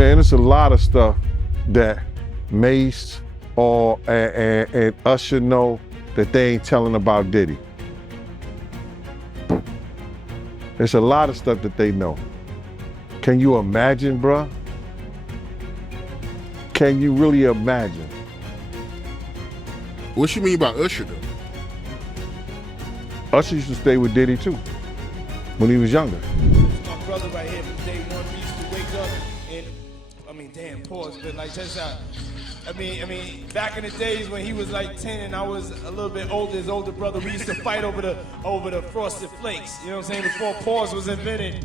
Man, it's a lot of stuff that Mace and Usher know that they ain't telling about Diddy. There's a lot of stuff that they know. Can you imagine, bruh? Can you really imagine? What you mean by Usher though? Usher used to stay with Diddy too, when he was younger. My brother right here from day one, we used to wake up and, damn, pause, but like just back in the days when he was like 10 and I was a little bit older, his older brother, we used to fight over the Frosted Flakes, you know what I'm saying, before pause was invented.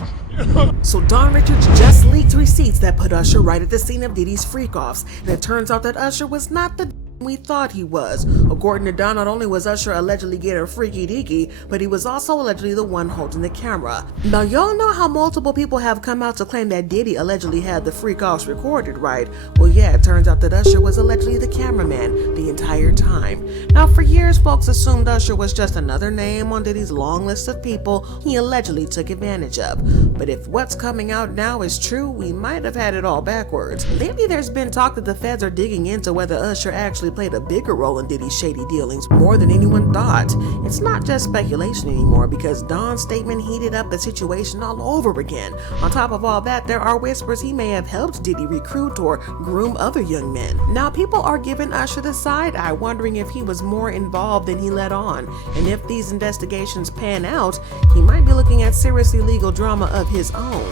So Don Richards just leaked receipts that put Usher right at the scene of Diddy's Freakoffs, and it turns out that Usher was not the we thought he was. According to Don, not only was Usher allegedly getting freaky deeky, but he was also allegedly the one holding the camera. Now y'all know how multiple people have come out to claim that Diddy allegedly had the Freakoffs recorded, right? Well yeah, it turns out that Usher was allegedly the cameraman the entire time. Now for years folks assumed Usher was just another name on Diddy's long list of people he allegedly took advantage of. But if what's coming out now is true, we might have had it all backwards. Lately there's been talk that the feds are digging into whether Usher actually played a bigger role in Diddy's shady dealings more than anyone thought. It's not just speculation anymore because Don's statement heated up the situation all over again. On top of all that, there are whispers he may have helped Diddy recruit or groom other young men. Now people are giving Usher the side eye, wondering if he was more involved than he let on. And if these investigations pan out, he might be looking at serious legal drama of his own.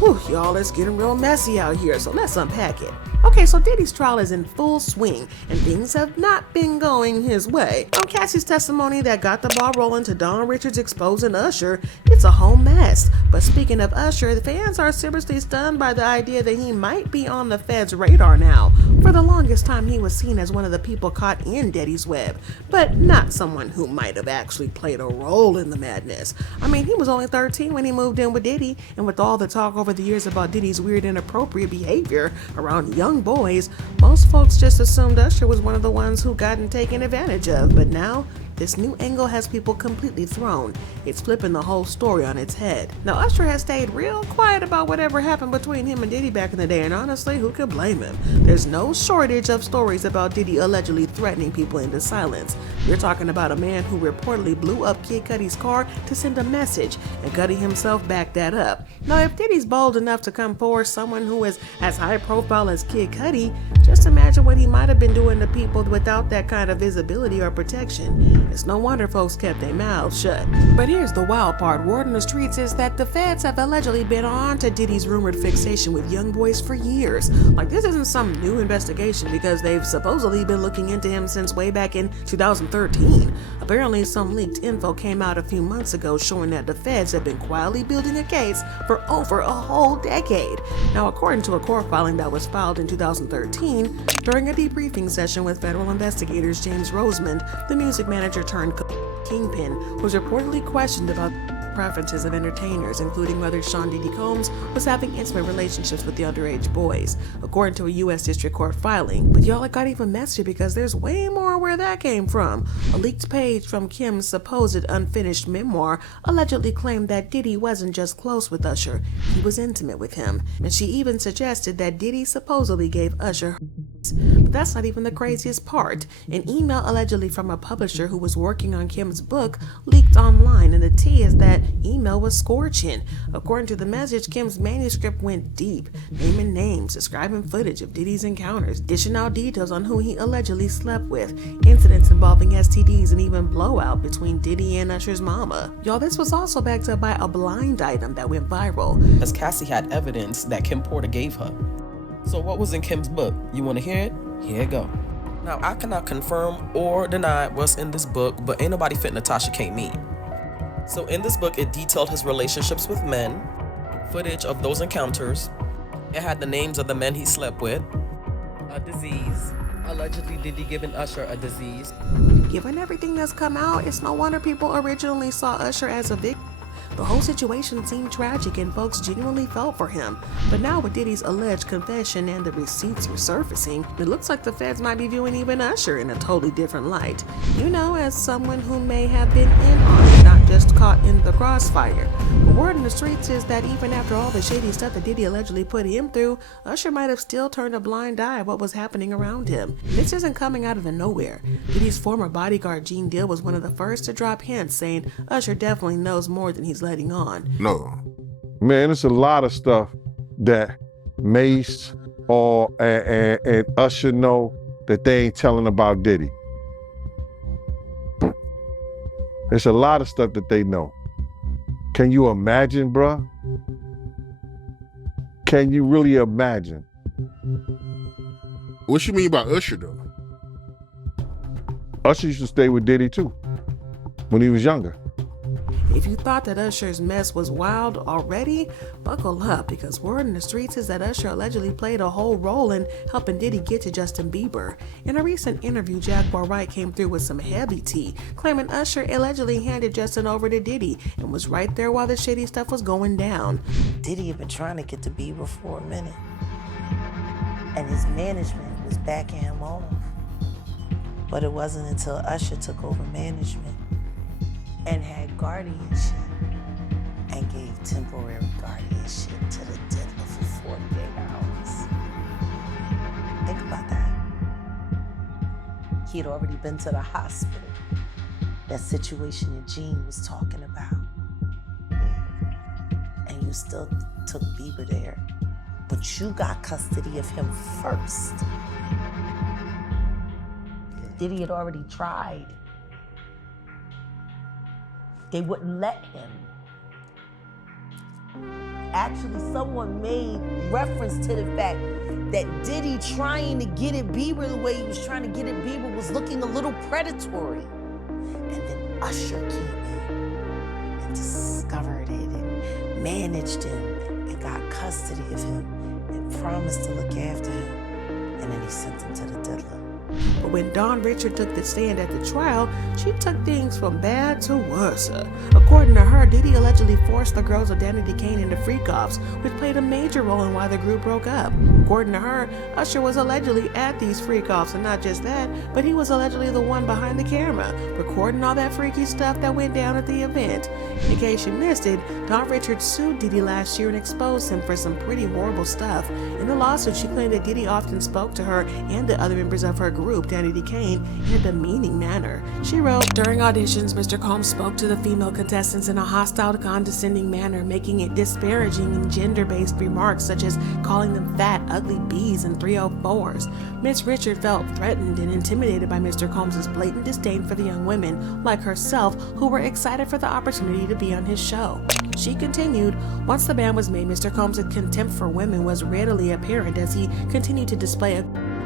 Whew, y'all, it's getting real messy out here, so let's unpack it. Okay, so Diddy's trial is in full swing, and things have not been going his way. On Cassie's testimony that got the ball rolling to Don Richards exposing Usher, it's a whole mess. But speaking of Usher, the fans are seriously stunned by the idea that he might be on the feds' radar now. For the longest time, he was seen as one of the people caught in Diddy's web, but not someone who might have actually played a role in the madness. He was only 13 when he moved in with Diddy, and with all the talk over the years about Diddy's weird inappropriate behavior around young boys, most folks just assumed Usher was one of the ones who gotten taken advantage of. But now this new angle has people completely thrown. It's flipping the whole story on its head. Now Usher has stayed real quiet about whatever happened between him and Diddy back in the day, and honestly, who could blame him? There's no shortage of stories about Diddy allegedly threatening people into silence. We're talking about a man who reportedly blew up Kid Cudi's car to send a message, and Cudi himself backed that up. Now if Diddy's bold enough to come forward someone who is as high profile as Kid Cudi, just imagine what he might have been doing to people without that kind of visibility or protection. It's no wonder folks kept their mouths shut. But here's the wild part. Word on the streets is that the feds have allegedly been on to Diddy's rumored fixation with young boys for years. Like this isn't some new investigation because they've supposedly been looking into him since way back in 2013. Apparently some leaked info came out a few months ago showing that the feds have been quietly building a case for over a whole decade. Now according to a court filing that was filed in 2013, during a debriefing session with federal investigators, James Rosemond, the music manager turned kingpin, was reportedly questioned about preferences of entertainers, including whether Sean Diddy Combs was having intimate relationships with the underage boys, according to a U.S. District Court filing. But y'all, it got even messier because there's way more where that came from. A leaked page from Kim's supposed unfinished memoir allegedly claimed that Diddy wasn't just close with Usher, he was intimate with him. And she even suggested that Diddy supposedly gave Usher. But that's not even the craziest part. An email allegedly from a publisher who was working on Kim's book leaked online, and the tea is that email was scorching. According to the message, Kim's manuscript went deep, naming names, describing footage of Diddy's encounters, dishing out details on who he allegedly slept with, incidents involving STDs, and even blowout between Diddy and Usher's mama. Y'all, this was also backed up by a blind item that went viral, as Cassie had evidence that Kim Porter gave her. So what was in Kim's book? You want to hear it? Here it go. Now, I cannot confirm or deny what's in this book, but ain't nobody fit Natasha K. me. So in this book, it detailed his relationships with men, footage of those encounters. It had the names of the men he slept with, a disease. Allegedly, Diddy giving Usher a disease. Given everything that's come out, it's no wonder people originally saw Usher as a victim. The whole situation seemed tragic and folks genuinely felt for him. But now with Diddy's alleged confession and the receipts resurfacing, it looks like the feds might be viewing even Usher in a totally different light. You know, as someone who may have been in on it, not just just caught in the crossfire. The word in the streets is that even after all the shady stuff that Diddy allegedly put him through, Usher might have still turned a blind eye at what was happening around him. This isn't coming out of the nowhere. Diddy's former bodyguard Gene Deal was one of the first to drop hints saying Usher definitely knows more than he's letting on. No. Man, it's a lot of stuff that Mace and Usher know that they ain't telling about Diddy. There's a lot of stuff that they know. Can you imagine, bruh? Can you really imagine? What you mean by Usher, though? Usher used to stay with Diddy, too, when he was younger. If you thought that Usher's mess was wild already, buckle up, because word in the streets is that Usher allegedly played a whole role in helping Diddy get to Justin Bieber. In a recent interview, Jaguar Wright came through with some heavy tea, claiming Usher allegedly handed Justin over to Diddy and was right there while the shady stuff was going down. Diddy had been trying to get to Bieber for a minute, and his management was backing him off. But it wasn't until Usher took over management and had guardianship and gave temporary guardianship to the diddler for 48 hours. Think about that. He had already been to the hospital. That situation that Gene was talking about. And you still took Bieber there, but you got custody of him first. Diddy had already tried. They wouldn't let him. Actually, someone made reference to the fact that Diddy trying to get at Bieber the way he was trying to get at Bieber was looking a little predatory. And then Usher came in and discovered it and managed him and got custody of him and promised to look after him. And then he sent him to the diddler. But when Dawn Richard took the stand at the trial, she took things from bad to worse. According to her, Diddy allegedly forced the girls of Diddy Kane into Freakoffs, which played a major role in why the group broke up. According to her, Usher was allegedly at these Freakoffs, and not just that, but he was allegedly the one behind the camera, recording all that freaky stuff that went down at the event. In case you missed it, Dawn Richard sued Diddy last year and exposed him for some pretty horrible stuff. In the lawsuit, she claimed that Diddy often spoke to her and the other members of her group, Diddy Kane, in a demeaning manner. She wrote, "During auditions, Mr. Combs spoke to the female contestants in a hostile, condescending manner, making it disparaging and gender-based remarks such as calling them fat, ugly bees and 304s. Miss Richard felt threatened and intimidated by Mr. Combs' blatant disdain for the young women, like herself, who were excited for the opportunity to be on his show." She continued, "Once the ban was made, Mr. Combs' contempt for women was readily apparent as he continued to display a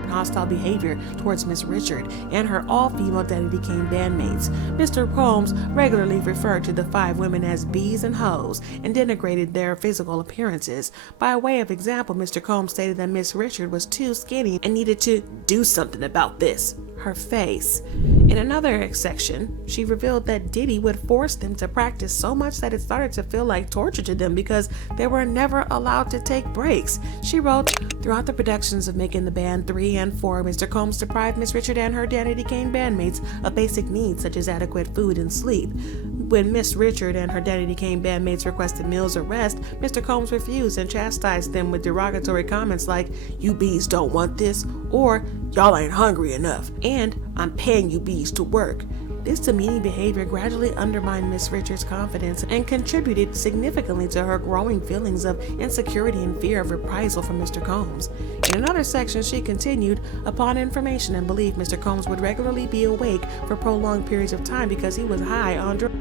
hostile behavior towards Miss Richard and her all-female Diddy Kane bandmates. Mr. Combs regularly referred to the 5 women as bees and hoes and denigrated their physical appearances. By way of example, Mr. Combs stated that Miss Richard was too skinny and needed to do something about this, her face. In another section, she revealed that Diddy would force them to practice so much that it started to feel like torture to them because they were never allowed to take breaks. She wrote, "Throughout the productions of making the band 3 and 4, Mr. Combs deprived Miss Richard and her Diddy Kane bandmates of basic needs such as adequate food and sleep. When Miss Richard and her Diddy Kane bandmates requested meals or rest, Mr. Combs refused and chastised them with derogatory comments like, 'You bees don't want this,' or 'Y'all ain't hungry enough,' and 'I'm paying you bees to work.' This demeaning behavior gradually undermined Miss Richards' confidence and contributed significantly to her growing feelings of insecurity and fear of reprisal from Mr. Combs." In another section, she continued, "Upon information and belief, Mr. Combs would regularly be awake for prolonged periods of time because he was high on drugs.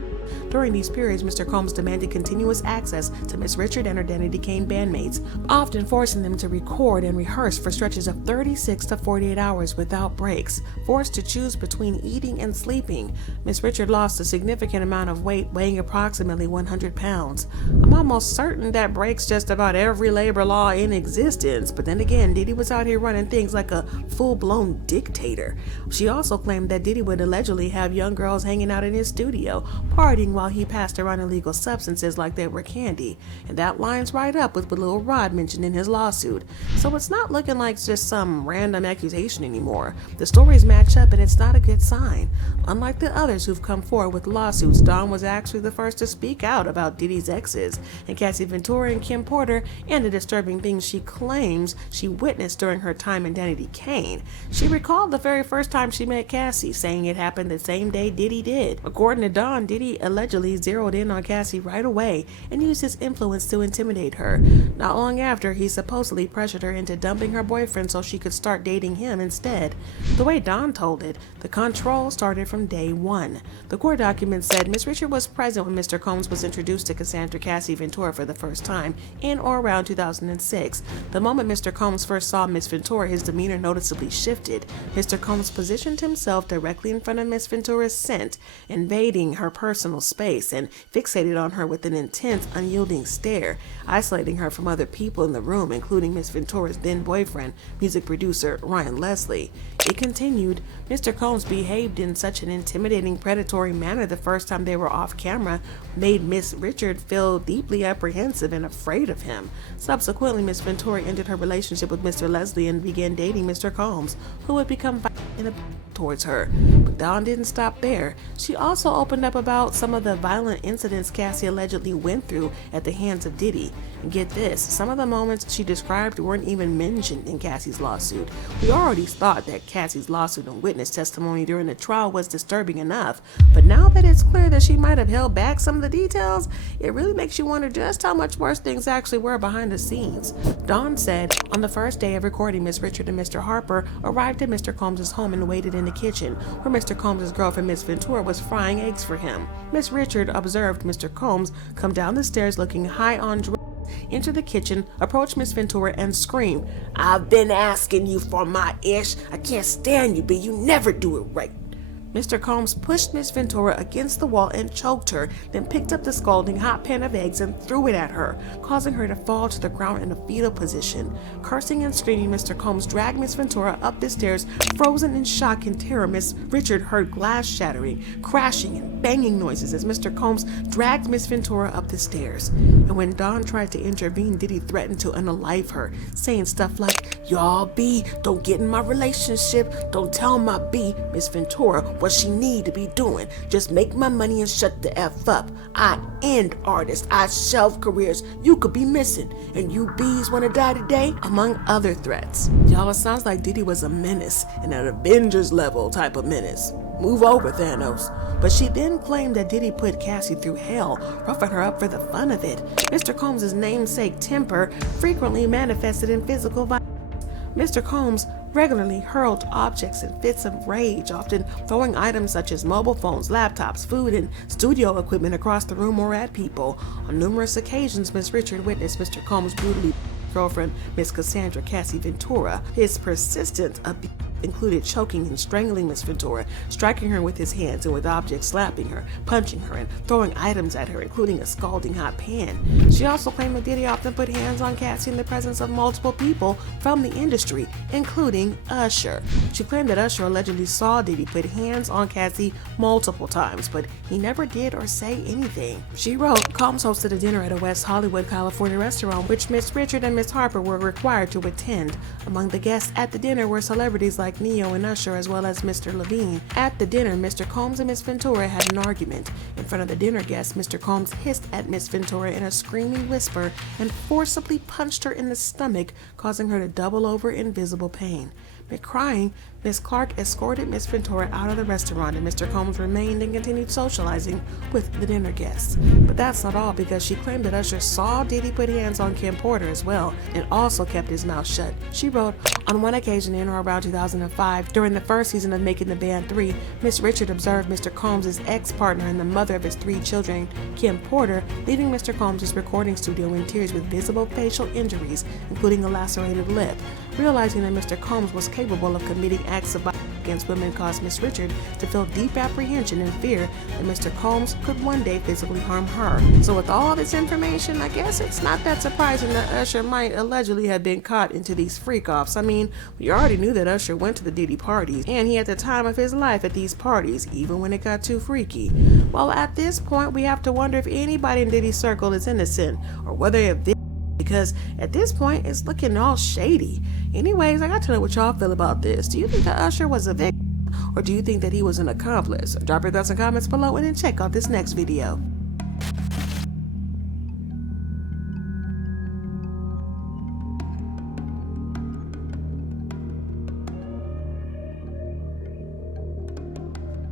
During these periods, Mr. Combs demanded continuous access to Miss Richard and her Diddy Kane bandmates, often forcing them to record and rehearse for stretches of 36 to 48 hours without breaks, forced to choose between eating and sleeping. Miss Richard lost a significant amount of weight, weighing approximately 100 pounds. I'm almost certain that breaks just about every labor law in existence, but then again, Diddy was out here running things like a full-blown dictator." She also claimed that Diddy would allegedly have young girls hanging out in his studio, partying while he passed around illegal substances like they were candy, and that lines right up with what Lil Rod mentioned in his lawsuit. So it's not looking like just some random accusation anymore. The stories match up and it's not a good sign. Unlike the others who've come forward with lawsuits, Dawn was actually the first to speak out about Diddy's exes, and Cassie Ventura and Kim Porter, and the disturbing things she claims she witnessed during her time in Danity Kane. She recalled the very first time she met Cassie, saying it happened the same day Diddy did. According to Dawn, Diddy allegedly zeroed in on Cassie right away and used his influence to intimidate her. Not long after, he supposedly pressured her into dumping her boyfriend so she could start dating him instead. The way Dawn told it, the control started from day one. The court documents said Miss Richard was present when Mr. Combs was introduced to Cassandra Cassie Ventura for the first time in or around 2006. The moment Mr. Combs first saw Miss Ventura, his demeanor noticeably shifted. Mr. Combs positioned himself directly in front of Miss Ventura's scent, invading her personal space, and fixated on her with an intense, unyielding stare, isolating her from other people in the room, including Miss Ventura's then boyfriend, music producer Ryan Leslie. It continued, Mr. Combs behaved in such an intimidating, predatory manner the first time they were off camera, made Miss Richard feel deeply apprehensive and afraid of him. Subsequently, Miss Ventura ended her relationship with Mr. Leslie and began dating Mr. Combs, who would become violent towards her. But Dawn didn't stop there. She also opened up about some of the violent incidents Cassie allegedly went through at the hands of Diddy. And get this, some of the moments she described weren't even mentioned in Cassie's lawsuit. We already thought that Cassie's lawsuit and witness testimony during the trial was disturbing enough, but now that it's clear that she might have held back some of the details, it really makes you wonder just how much worse things actually were behind the scenes. Dawn said, on the first day of recording, Miss Richard and Mr. Harper arrived at Mr. Combs' home and waited in the kitchen, where Mr. Combs' girlfriend Miss Ventura was frying eggs for him. Miss Richard observed Mr. Combs come down the stairs looking high on drugs, enter the kitchen, approach Miss Ventura and scream, "I've been asking you for my ish. I can't stand you, but you never do it right." Mr. Combs pushed Miss Ventura against the wall and choked her, then picked up the scalding hot pan of eggs and threw it at her, causing her to fall to the ground in a fetal position. Cursing and screaming, Mr. Combs dragged Miss Ventura up the stairs. Frozen in shock and terror, Miss Richard heard glass shattering, crashing, and banging noises as Mr. Combs dragged Miss Ventura up the stairs. And when Dawn tried to intervene, Diddy threatened to unalive her, saying stuff like, "Y'all B, don't get in my relationship, don't tell my B, Miss Ventura, what she need to be doing. Just make my money and shut the F up. I end artists. I shelve careers you could be missing. And you B's wanna die today?" Among other threats. Y'all, it sounds like Diddy was a menace, and an Avengers level type of menace. Move over, Thanos. But she then claimed that Diddy put Cassie through hell, roughing her up for the fun of it. Mr. Combs' namesake temper frequently manifested in physical violence. Mr. Combs regularly hurled objects in fits of rage, often throwing items such as mobile phones, laptops, food, and studio equipment across the room or at people. On numerous occasions, Miss Richard witnessed Mr. Combs brutally girlfriend, Miss Cassandra Cassie Ventura. His persistent abuse included choking and strangling Miss Ventura, striking her with his hands and with objects, slapping her, punching her, and throwing items at her, including a scalding hot pan. She also claimed that Diddy often put hands on Cassie in the presence of multiple people from the industry, including Usher. She claimed that Usher allegedly saw Diddy put hands on Cassie multiple times, but he never did or say anything. She wrote, Combs hosted a dinner at a West Hollywood, California restaurant, which Miss Richard and Miss Harper were required to attend. Among the guests at the dinner were celebrities like Neo and Usher, as well as Mr. Levine. At the dinner, Mr. Combs and Miss Ventura had an argument. In front of the dinner guests, Mr. Combs hissed at Miss Ventura in a screaming whisper and forcibly punched her in the stomach, causing her to double over in visible pain. Crying, Miss Clark escorted Miss Ventura out of the restaurant, and Mr. Combs remained and continued socializing with the dinner guests. But that's not all, because she claimed that Usher saw Diddy put hands on Kim Porter as well, and also kept his mouth shut. She wrote, on one occasion in or around 2005, during the first season of Making the Band 3, Miss Richard observed Mr. Combs' ex-partner and the mother of his 3 children, Kim Porter, leaving Mr. Combs' recording studio in tears with visible facial injuries, including a lacerated lip. Realizing that Mr. Combs was capable of committing acts of violence against women caused Miss Richard to feel deep apprehension and fear that Mr. Combs could one day physically harm her. So with all this information, I guess it's not that surprising that Usher might allegedly have been caught into these freak-offs. I mean, we already knew that Usher went to the Diddy parties, and he had the time of his life at these parties, even when it got too freaky. Well, at this point, we have to wonder if anybody in Diddy's circle is innocent, or whether if this, because at this point, it's looking all shady. Anyways, I got to know what y'all feel about this. Do you think that Usher was a victim, or do you think that he was an accomplice? Drop your thoughts and comments below and then check out this next video.